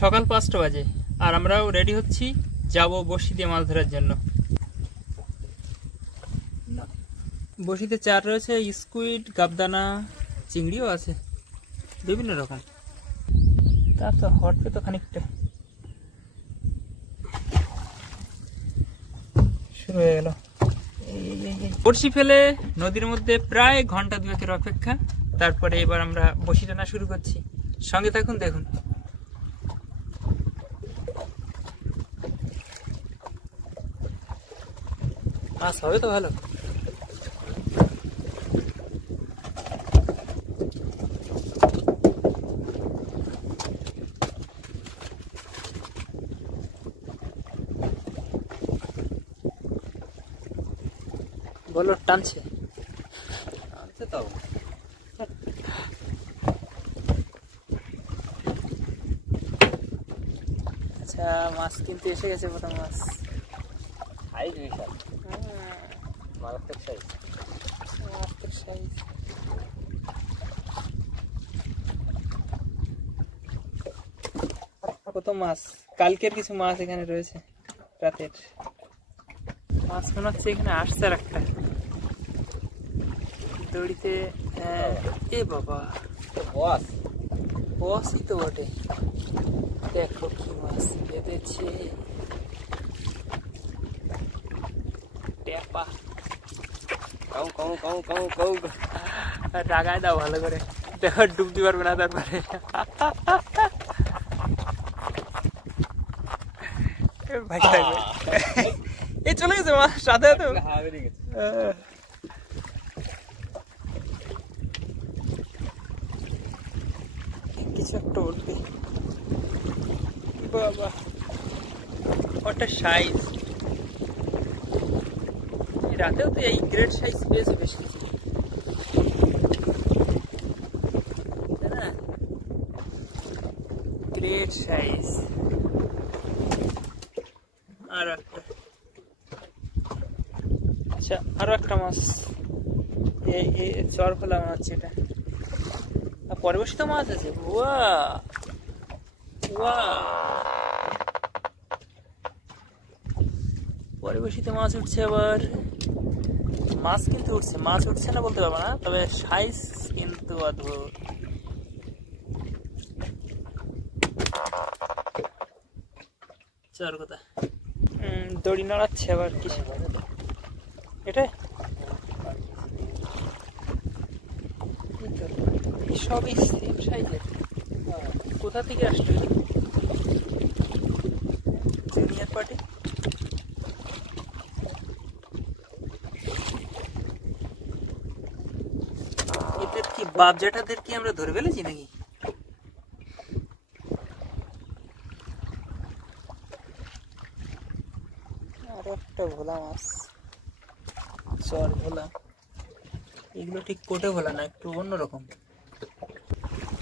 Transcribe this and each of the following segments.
সকাল 5টা বাজে আর আমরাও রেডি হচ্ছি, যাব বড়শি দিয়ে মাছ ধরার জন্য। বড়শিতে চার রয়েছে, স্কুইড, গাবদানা, চিংড়িও আছে, বিভিন্ন রকম। তা তো হটবে তো খানিকটা, শুরু হয়ে গেল। বড়শি ফেলে নদীর মধ্যে প্রায় ঘন্টা 2-এর অপেক্ষা, তারপরে এবার আমরা বড়শি টানা শুরু করছি। সঙ্গে থাকুন, দেখুন। মাছ হবে তো ভালো। বলো, টানছে তো। আচ্ছা, মাছ কিন্তু এসে গেছে, প্রথম মাছ। মারাত্মক সাইজ। কত মাছ, কালকের কিছু মাছ এখানে রয়েছে, রাতের মাছ মনে হচ্ছে এখানে আসছে। আর একটা দড়িতে, এ বাবা, বসই তো বটে। দেখো কি মাছ বেঁধেছে, টেপা। ডাগায় দাও ভালো করে, দেখো ডুবতে পারবে না তারপরে। এই চলে গেছে মাছ সাথে সাথে। কিছু একটা উঠবে। বাবা, ওটা সাইজ। রাতেও তো এই গ্রেট সাইজ পেয়েছে বেশ কিছু, তাই না? Great size. আর একটা, আচ্ছা, আরো একটা মাছ। চর খোলা মনে হচ্ছে এটা। পরে বসে তো মাছ আছে। পরে বসিতে মাছ উঠছে আবার। মাছ কিন্তু উঠছে, মাছ উঠছে না বলতে পারবো না, তবে সাইজ কিন্তু অদ্ভুত। চর কথা, দড়ি নাড়াচ্ছে আবার কিসে এটা। সবই সেম সাইজের। কোথা থেকে আসলো জুনিয়র পার্টি? এদের কি বাপ জ্যাঠাদের কি আমরা ধরে ফেলেছি নাকি? আর একটা ভোলা মাছ, চর ভোলা। এগুলো ঠিক কোটে ভোলা না, একটু অন্যরকম।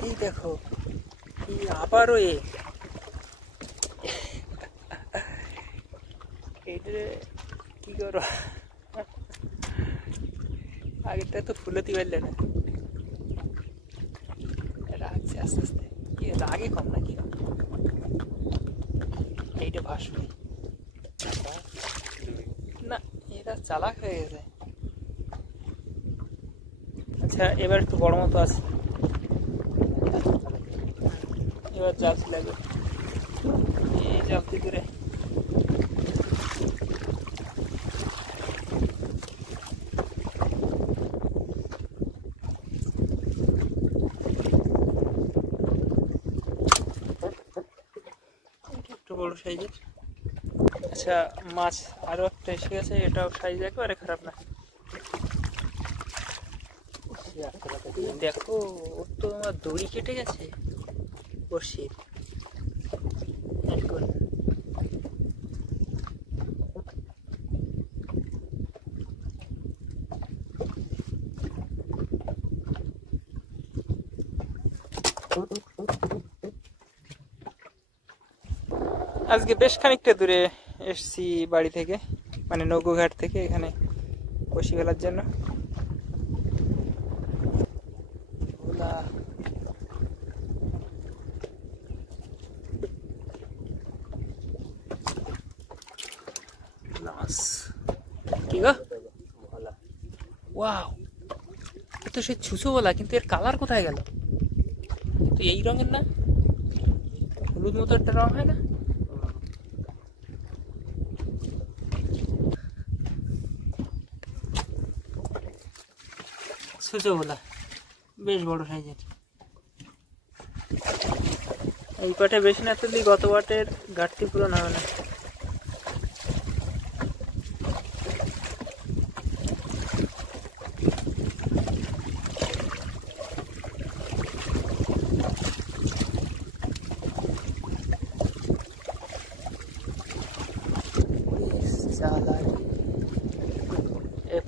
এই দেখো, আবারও কি করো, আগেরটা তো ফুলতি পারলে না। রাখছে আস্তে আস্তে, কি রাগে কম নাকি? এইটা ভাসবে না, এরা চালাক হয়ে গেছে। আচ্ছা, এবার একটু বড় মতো আছে, এবার জালতি লাগবে। এই জালতি করে একটু বড় সাইজের। আচ্ছা, মাছ আরো একটা এসে গেছে, এটাও সাইজ একেবারে খারাপ না। দেখো, ওর তো আমার দড়ি কেটে গেছে বড়শির। আজকে বেশ খানিকটা দূরে এসছি বাড়ি থেকে, মানে নৌকোঘাট থেকে, এখানে বসি ফেলার জন্য। গো। ওয়াও, তো সে ছুঁচো বলা, কিন্তু এর কালার কোথায় গেল? তো এই রঙের না, হলুদ মতো একটা রং হয় না? ছুঁচো বলা, বেশ বড় সাইজের। এই পাটে বেশি না তুললি গত পাটের ঘাটতি পূরণ হবে না।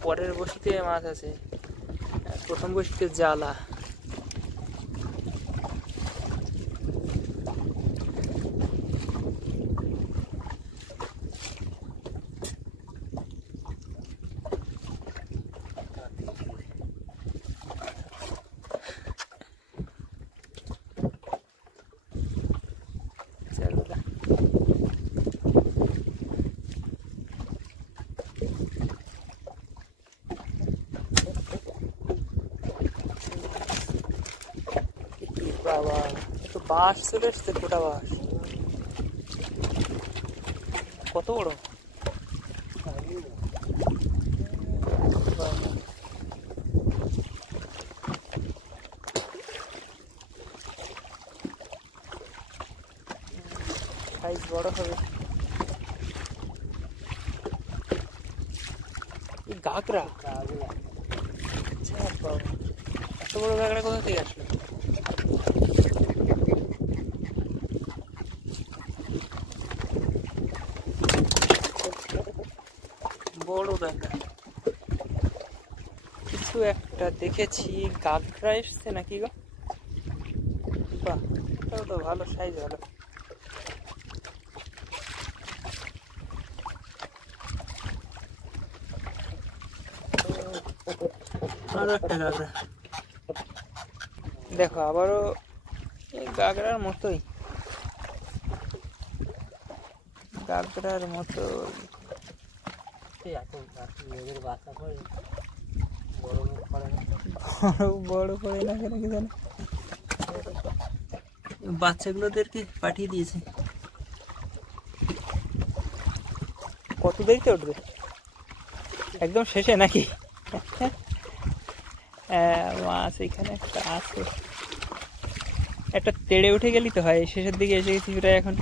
পরের বসিতে মাছ আছে, প্রথম বসিতে জ্বালা। বাবা, একটু বাঁশ চলে এসছে, গোটা বাঁশ। কত বড়! সাইজ বড় হবে। এই গাগরা, এত বড় গাগরা কোথা থেকে আসলো? বড় গাগরা কিছু একটা দেখেছি। গাগরা এসছে নাকি গো? বাহ, এটাও তো ভালো সাইজ, ভালো। আরো একটা গাগরা দেখো, আবারও এই গাগরার মতোই, গাগরার মতো। বড় করে না কেন কি জানো, বাচ্চাগুলোদেরকে পাঠিয়ে দিয়েছে। কত দেরিতে উঠবে? একদম শেষে নাকি? মাছ এখানে একটা আছে, একটা তেড়ে উঠে গেলি তো হয়। শেষের দিকে এসে গেছি প্রায় এখন।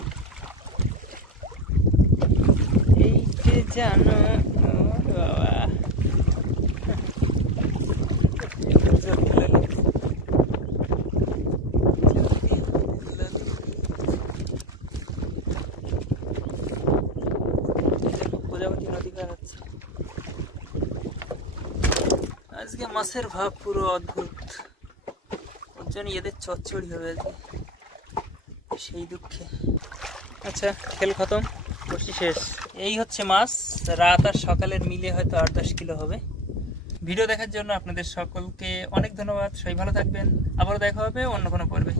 এই যে জানো বাবা, প্রজাপতি নদী পার হচ্ছে। আজকে মাছের ভাব পুরো অদ্ভুত, ওর জন্য এদের চচ্চড়ি হবে আজকে, সেই দুঃখে। আচ্ছা, খেল খতম, বসি শেষ। এই হচ্ছে মাছ, রাত আর সকালের মিলে হয়তো 8-10 কিলো হবে। ভিডিও দেখার জন্য আপনাদের সকলকে অনেক ধন্যবাদ। সবাই ভালো থাকবেন, আবারও দেখা হবে অন্য কোনো পর্বে।